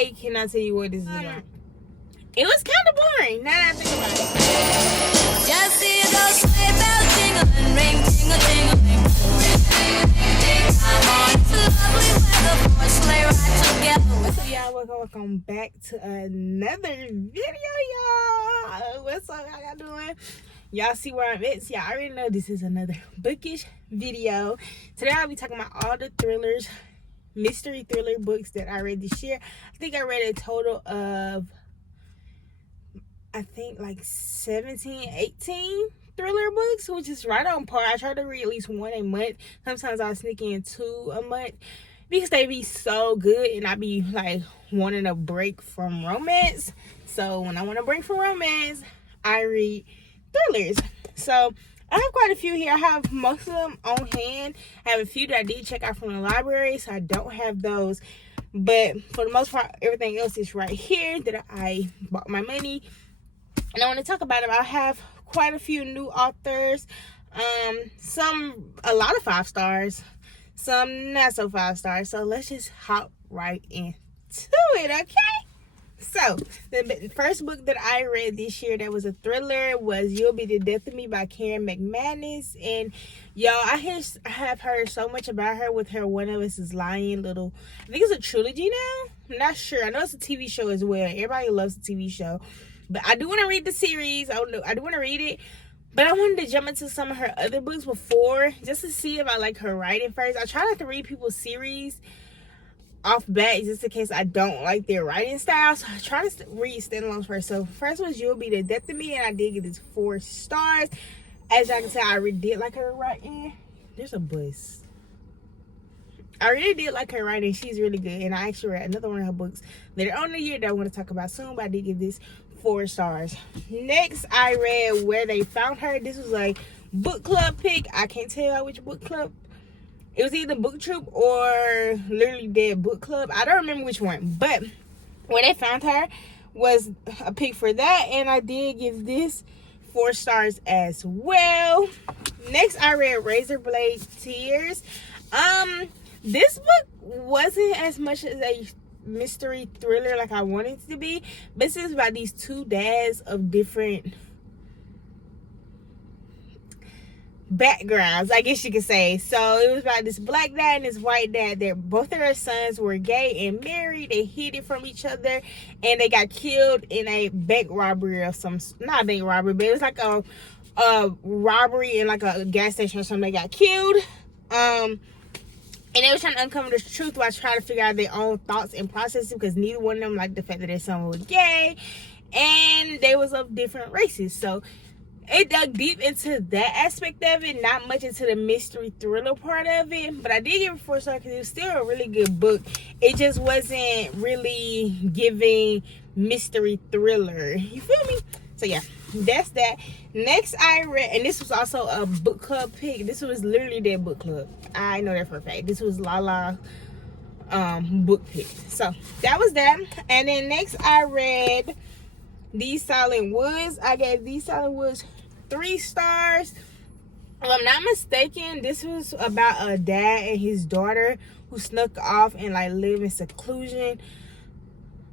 I cannot tell you what this is about. It was kind of boring. Now that I think about it. Just see those sleigh bells jingling, ring, tingle, tingling. Come on, it's lovely weather for a sleigh ride together. What's up, y'all? Welcome back to another video, y'all. What's up, y'all doing? Y'all see where I'm at? So y'all already know this is another bookish video. Today I'll be talking about all the thrillers, mystery thriller books that I read this year. I think I read a total of, I think like 17, 18 thriller books, which is right on par. I try to read at least one a month. Sometimes I'll sneak in 2 a month because they be so good and I be like wanting a break from romance. So when I want a break from romance, I read thrillers. So I have quite a few here. I have most of them on hand. I have a few that I did check out from the library, so I don't have those. But for the most part, everything else is right here that I bought my money. And I want to talk about them. I have quite a few new authors. A lot of 5 stars. Some not so 5 stars. So let's just hop right into it, okay? So, the first book that I read this year that was a thriller was You'll Be the Death of Me by Karen McManus. And y'all, I have heard so much about her with her One of Us is Lying little, I think it's a trilogy now. I'm not sure. I know it's a TV show as well. Everybody loves the TV show. But I do want to read the series. I do want to read it. But I wanted to jump into some of her other books before, just to see if I like her writing first. I try not to read people's series off bat just in case I don't like their writing style. So I try to read standalones first. So first was You'll Be the Death of Me, and I did get this 4 stars. As y'all can tell, I really did like her writing. There's a bus. I really did like her writing. She's really good. And I actually read another one of her books later on in the year that I want to talk about soon, but I did give this 4 stars. Next, I read Where They Found Her. This was a book club pick. I can't tell which book club. It was either Book Troop or Literally Dead Book Club. I don't remember which one. But Where They Found Her was a pick for that. And I did give this 4 stars as well. Next, I read Razorblade Tears. This book wasn't as much as a mystery thriller like I wanted it to be. But this is about these 2 dads of different backgrounds, I guess you could say. So it was about this black dad and this white dad. Both of their sons were gay and married. They hid it from each other, and they got killed in a bank robbery of some, not a bank robbery, but it was like a robbery in like a gas station or something. They got killed. And they were trying to uncover the truth while trying to figure out their own thoughts and processes, because neither one of them liked the fact that their son was gay and they was of different races. So it dug deep into that aspect of it, not much into the mystery thriller part of it. But I did give it 4 stars because it was still a really good book. It just wasn't really giving mystery thriller. You feel me? So yeah, that's that. Next I read, and this was also a book club pick. This was literally their book club. I know that for a fact. This was Lala book pick. So that was that. And then next I read These Silent Woods. I gave These Silent Woods 3 stars. If I'm not mistaken, this was about a dad and his daughter who snuck off and like live in seclusion.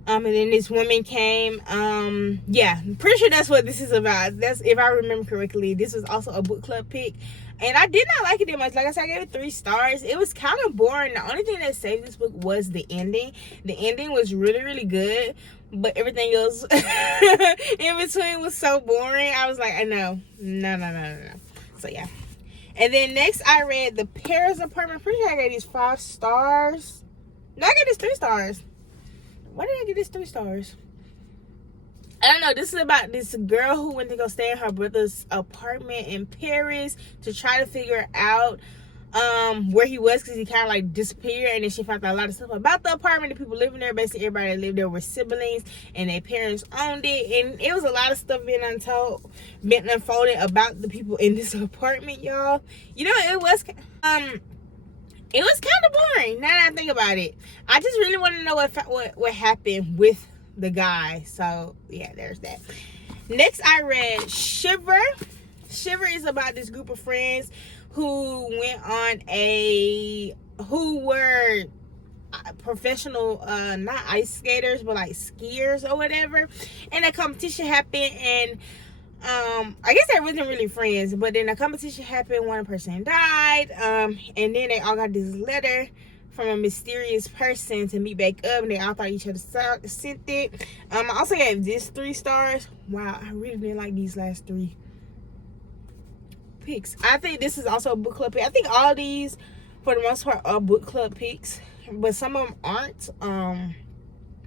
And then this woman came. Yeah, I'm pretty sure that's what this is about. That's, if I remember correctly. This was also a book club pick. And I did not like it that much. Like I said, I gave it 3 stars. It was kind of boring. The only thing that saved this book was the ending. The ending was really, really good. But everything else in between was so boring. I was like, no. So, yeah. And then next, I read The Paris Apartment. Pretty sure I gave these 5 stars. No, I gave this 3 stars. Why did I give this 3 stars? I don't know. This is about this girl who went to go stay in her brother's apartment in Paris to try to figure out where he was, because he kind of like disappeared. And then she found out a lot of stuff about the apartment, the people living there. Basically everybody that lived there were siblings and their parents owned it, and it was a lot of stuff being unfolded about the people in this apartment, y'all. You know, it was kind of boring now that I think about it. I just really want to know what happened with the guy. So yeah, there's that. Next I read Shiver. Shiver is about this group of friends who were professional, not ice skaters, but like skiers or whatever. And a competition happened, and I guess they wasn't really friends, but then a competition happened, one person died, and then they all got this letter from a mysterious person to meet back up, and they all thought each other sent it. I also gave this 3 stars. Wow, I really didn't like these last 3 picks. I think this is also a book club pick. I think all these, for the most part, are book club picks, but some of them aren't.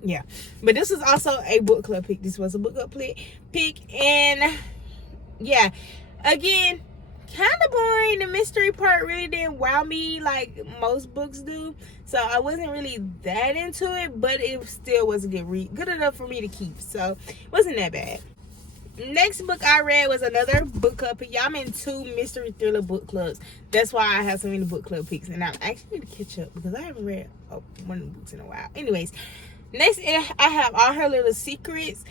Yeah, but this is also a book club pick. This was a book club pick, and yeah, again, kind of boring. The mystery part really didn't wow me like most books do, so I wasn't really that into it, but it still was a good read, good enough for me to keep, so it wasn't that bad. Next book I read was another book club pick. Y'all, I'm in 2 mystery thriller book clubs. That's why I have so many book club picks, and I actually need to catch up because I haven't read one of the books in a while. Anyways, next I have All Her Little Secrets.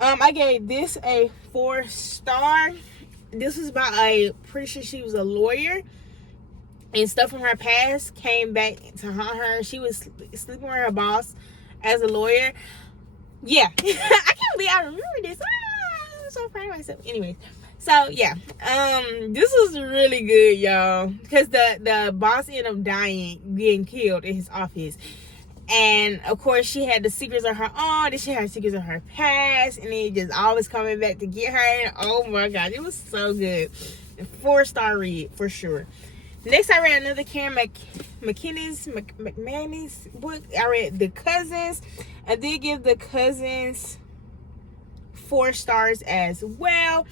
I gave this a 4-star. This was about pretty sure she was a lawyer, and stuff from her past came back to haunt her. She was sleeping with her boss as a lawyer. Yeah, I can't believe I remember this. I'm so proud of myself. Anyways, so yeah, this was really good, y'all, because the boss ended up dying, getting killed in his office. And of course, she had the secrets of her own, then she had secrets of her past, and then just always coming back to get her. And oh my god, it was so good. 4-star read for sure. Next, I read another Karen McManus book. I read The Cousins. I did give The Cousins 4 stars as well.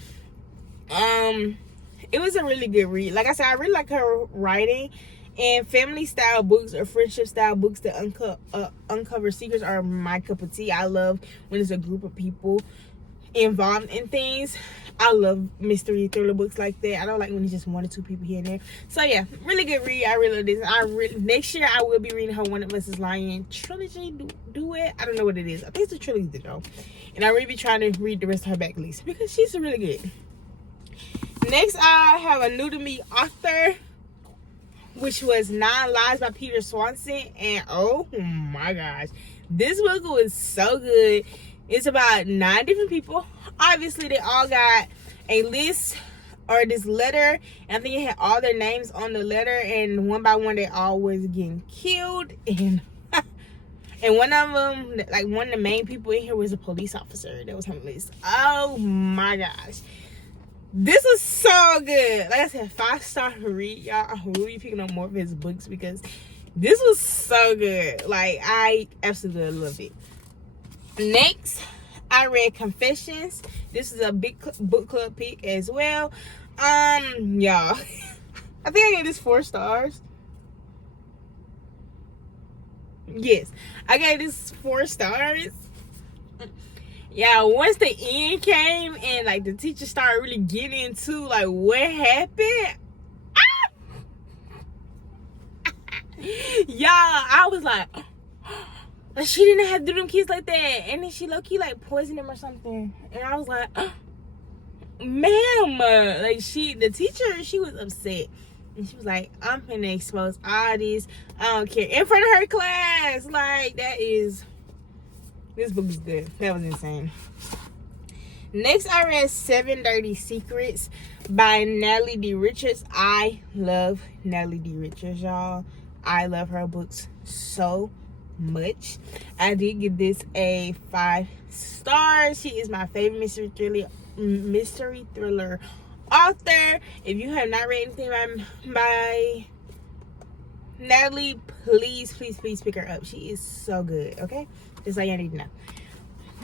It was a really good read. Like I said, I really like her writing. And family style books or friendship style books that uncover secrets are my cup of tea. I love when there's a group of people involved in things. I love mystery thriller books like that. I don't like when it's just 1 or 2 people here and there. So yeah, really good read. I really love this. Next year I will be reading her One of Us is Lying trilogy. Do it. I don't know what it is. I think it's a trilogy though. And I really be trying to read the rest of her backlist because she's really good. Next, I have a new to me author, which was 9 Lives by Peter Swanson. And oh my gosh, this book was so good. It's about 9 different people. Obviously, they all got a list or this letter, and I think it had all their names on the letter, and one by one they all was getting killed. And and one of them, like one of the main people in here, was a police officer that was on the list. Oh my gosh, this was so good. Like I said, 5-star read, y'all. I'm really picking up more of his books because this was so good. Like, I absolutely love it. Next, I read Confessions. This is a big book club pick as well. Y'all, I think I gave this 4 stars. Yes, I gave this 4 stars. Yeah, once the end came and like the teacher started really getting into like what happened, y'all, I was like she didn't have to do them kids like that, and then she low-key like poisoned them or something, and I was like, ma'am, like the teacher, she was upset, and she was like, I'm finna expose all these, I don't care, in front of her class. Like, this book is good. That was insane. Next, I read 7 Dirty Secrets by Natalie D. Richards. I love Natalie D. Richards, y'all. I love her books so much. I did give this a 5 stars. She is my favorite mystery thriller author. If you have not read anything by Natalie, please pick her up. She is so good, okay? That's all you need to know.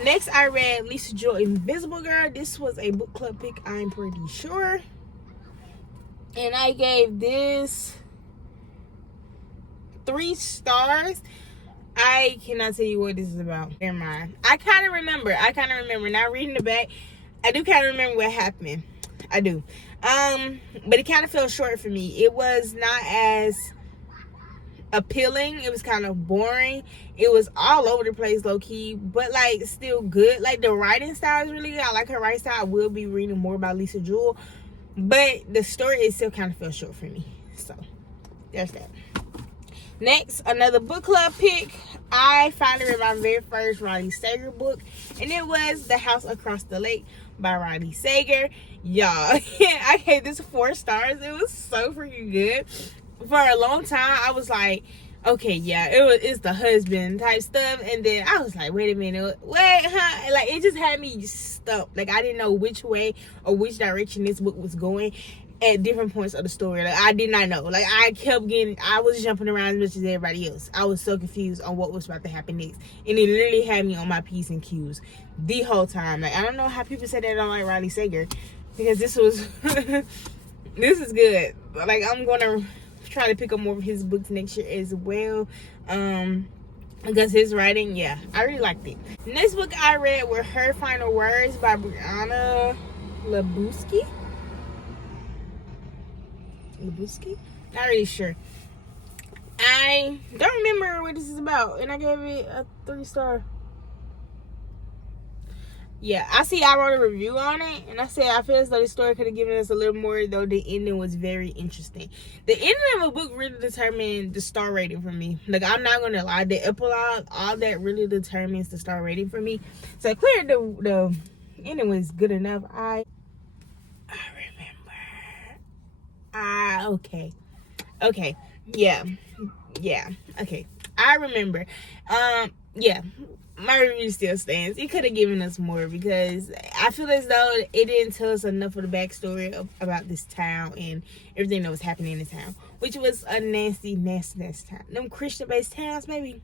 Next, I read Lisa Joy Invisible Girl. This was a book club pick, I'm pretty sure. And I gave this 3 stars. I cannot tell you what this is about. Never mind. I kind of remember. Now reading the back, I do kind of remember what happened. I do. But it kind of fell short for me. It was not as appealing. It was kind of boring. It was all over the place, low-key, but like still good. Like the writing style is really good. I like her writing style. I will be reading more about Lisa Jewell, but the story is still kind of fell short for me. So there's that. Next, another book club pick. I finally read my very first Riley Sager book, and it was The House Across the Lake by Riley Sager. Y'all, I gave this 4 stars. It was so freaking good. For a long time, I was like, okay, yeah, it's the husband type stuff, and then I was like, wait a minute, wait, huh? Like, it just had me stuck. Like, I didn't know which way or which direction this book was going at different points of the story. Like, I did not know. Like, I was jumping around as much as everybody else. I was so confused on what was about to happen next, and it literally had me on my P's and Q's the whole time. Like, I don't know how people say they don't like Riley Sager, because this was this is good. Like, I'm gonna try to pick up more of his books next year as well, because his writing, yeah, I really liked it. Next book I read were Her Final Words by Brianna Labuski. Not really sure. I don't remember what this is about, and I gave it a 3 star. Yeah, I wrote a review on it, and I said I feel as though the story could have given us a little more, though the ending was very interesting. The ending of a book really determined the star rating for me. Like, I'm not gonna lie, the epilogue, all that really determines the star rating for me. So clearly the ending was good enough. I remember. Okay. Yeah. Okay. I remember. Yeah. My review still stands. It could have given us more, because I feel as though it didn't tell us enough of the backstory about this town and everything that was happening in the town, which was a nasty town. Them Christian-based towns, maybe.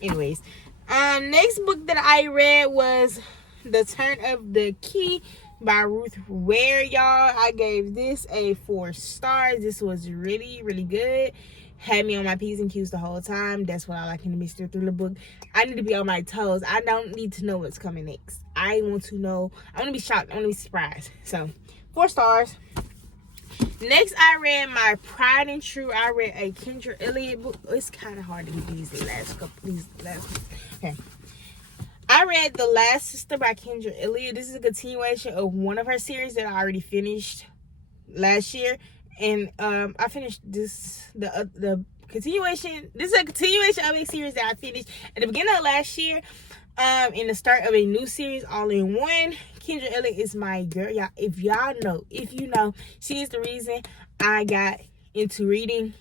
Anyways, next book that I read was The Turn of the Key by Ruth Ware, y'all. I gave this a 4 stars. This was really, really good. Had me on my P's and Q's the whole time. That's what I like in the mystery thriller book. I need to be on my toes. I don't need to know what's coming next. I want to know. I want to be shocked. I want to be surprised. So, 4 stars. Next, I read my Pride and True. I read a Kendra Elliott book. It's kind of hard to get these last. Okay. I read The Last Sister by Kendra Elliott. This is a continuation of one of her series that I already finished last year. And I finished the continuation. This is a continuation of a series that I finished at the beginning of last year, in the start of a new series, all in one. Kendra Elliott is my girl, y'all. If you know, she is the reason I got into reading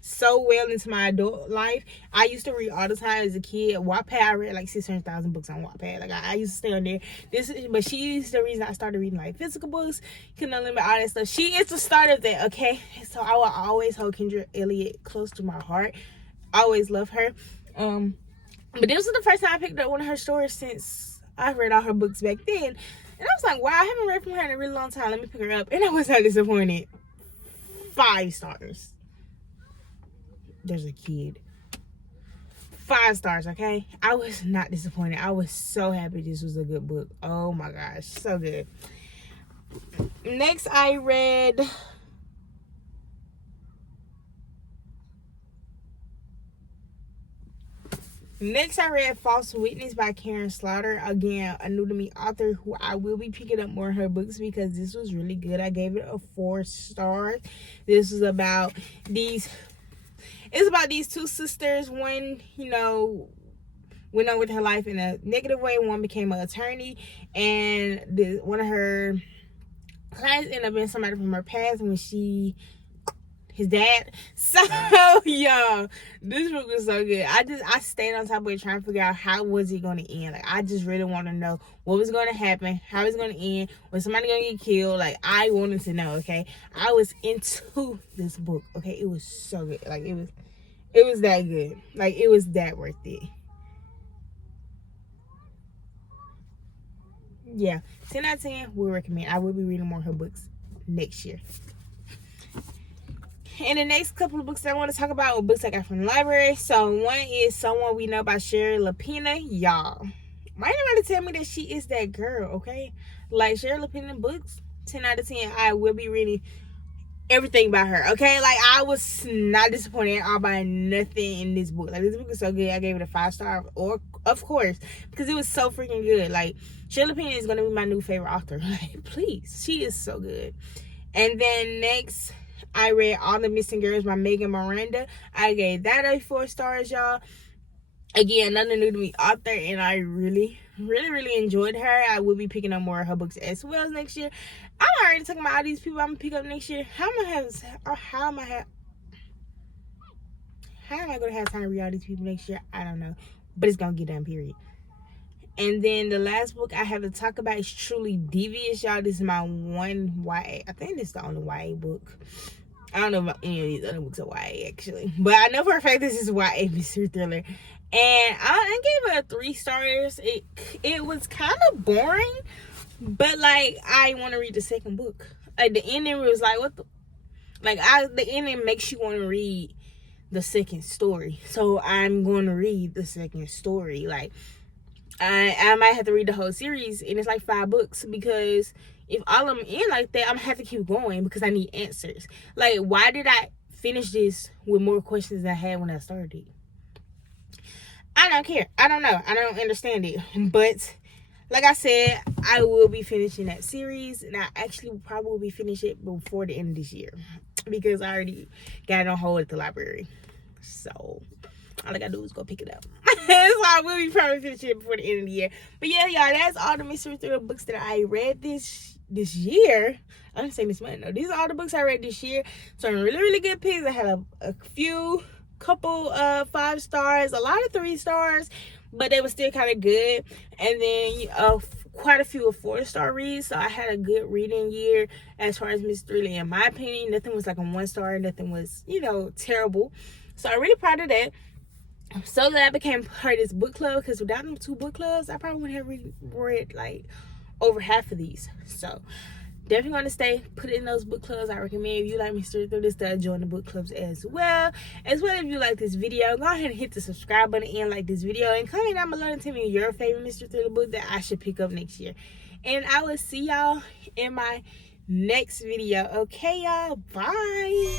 so well into my adult life. I used to read all the time as a kid. Wattpad, I read like 600,000 books on Wattpad. Like, I used to stay on there. But she is the reason I started reading like physical books, Kindle Unlimited, all that stuff. She is the start of that, okay? So I will always hold Kendra Elliott close to my heart. I always love her. But this was the first time I picked up one of her stories since I read all her books back then. And I was like, wow, I haven't read from her in a really long time. Let me pick her up. And I was not disappointed. 5 stars. There's a kid. 5 stars, okay? I was not disappointed. I was so happy this was a good book. Oh my gosh, so good. Next, I read False Witness by Karen Slaughter. Again, a new to me author who I will be picking up more of her books, because this was really good. I gave it a 4 stars. This is about these 2 sisters. One, went on with her life in a negative way. One became an attorney, and one of her clients ended up being somebody from her past when his dad. So, y'all, this book was so good. I stayed on top of it trying to figure out how was it going to end. Like, I just really want to know what was going to happen, how it's going to end, was somebody going to get killed. Like, I wanted to know, okay? I was into this book, okay? It was so good. Like, it was that good. Like, it was that worth it. Yeah, 10 out of 10 would recommend. I will be reading more of her books next year. And the next couple of books that I want to talk about are books I got from the library. So one is Someone We Know by Sherry Lapena. Y'all, why anybody tell me that she is that girl, okay? Like, Sherry Lapena books, 10 out of 10. I will be reading everything by her, okay? Like, I was not disappointed at all by nothing in this book. Like, this book is so good. I gave it a 5 star, of course, because it was so freaking good. Like, Sherry Lapena is going to be my new favorite author. Like, please, she is so good. And then next, I read All the Missing Girls by Megan Miranda. I gave that a 4 stars, y'all. Again, another new to me author, and I really enjoyed her. I will be picking up more of her books as well next year. I'm already talking about all these people I'm gonna pick up next year. How am I gonna have time to read all these people next year? I don't know, but it's gonna get done, period. And then the last book I have to talk about is truly Devious, y'all. This is my one YA. I think this is the only YA book. I don't know about any of these other books are YA, actually. But I know for a fact this is YA mystery thriller. And I gave it a 3 stars. It was kind of boring. But, like, I want to read the second book. Like, the ending was like, what the... Like, the ending makes you want to read the second story. So, I'm going to read the second story. Like... I might have to read the whole series, and it's like 5 books, because if all of them end like that, I'm gonna have to keep going because I need answers. Like, why did I finish this with more questions than I had when I started? I don't care. I don't know. I don't understand it. But like I said, I will be finishing that series, and I actually will probably finish it before the end of this year, because I already got it on hold at the library. So all I gotta do is go pick it up. So I will be probably finishing it before the end of the year. But yeah, y'all, that's all the mystery thriller books that I read this year. I'm not saying this month, no. These are all the books I read this year. So really good picks. I had a couple 5 stars, a lot of 3 stars, but they were still kind of good. And then quite a few 4-star reads. So I had a good reading year as far as mystery thriller, in my opinion. Nothing was like a 1 star. Nothing was, terrible. So I'm really proud of that. I'm so glad I became part of this book club, because without them 2 book clubs, I probably wouldn't have read like over half of these. So definitely going to stay put in those book clubs. I recommend, if you like mystery thrillers, to join the book clubs as well. If you like this video, go ahead and hit the subscribe button and like this video, and comment down below and tell me your favorite mystery thriller book that I should pick up next year. And I will see y'all in my next video. Okay, y'all, bye.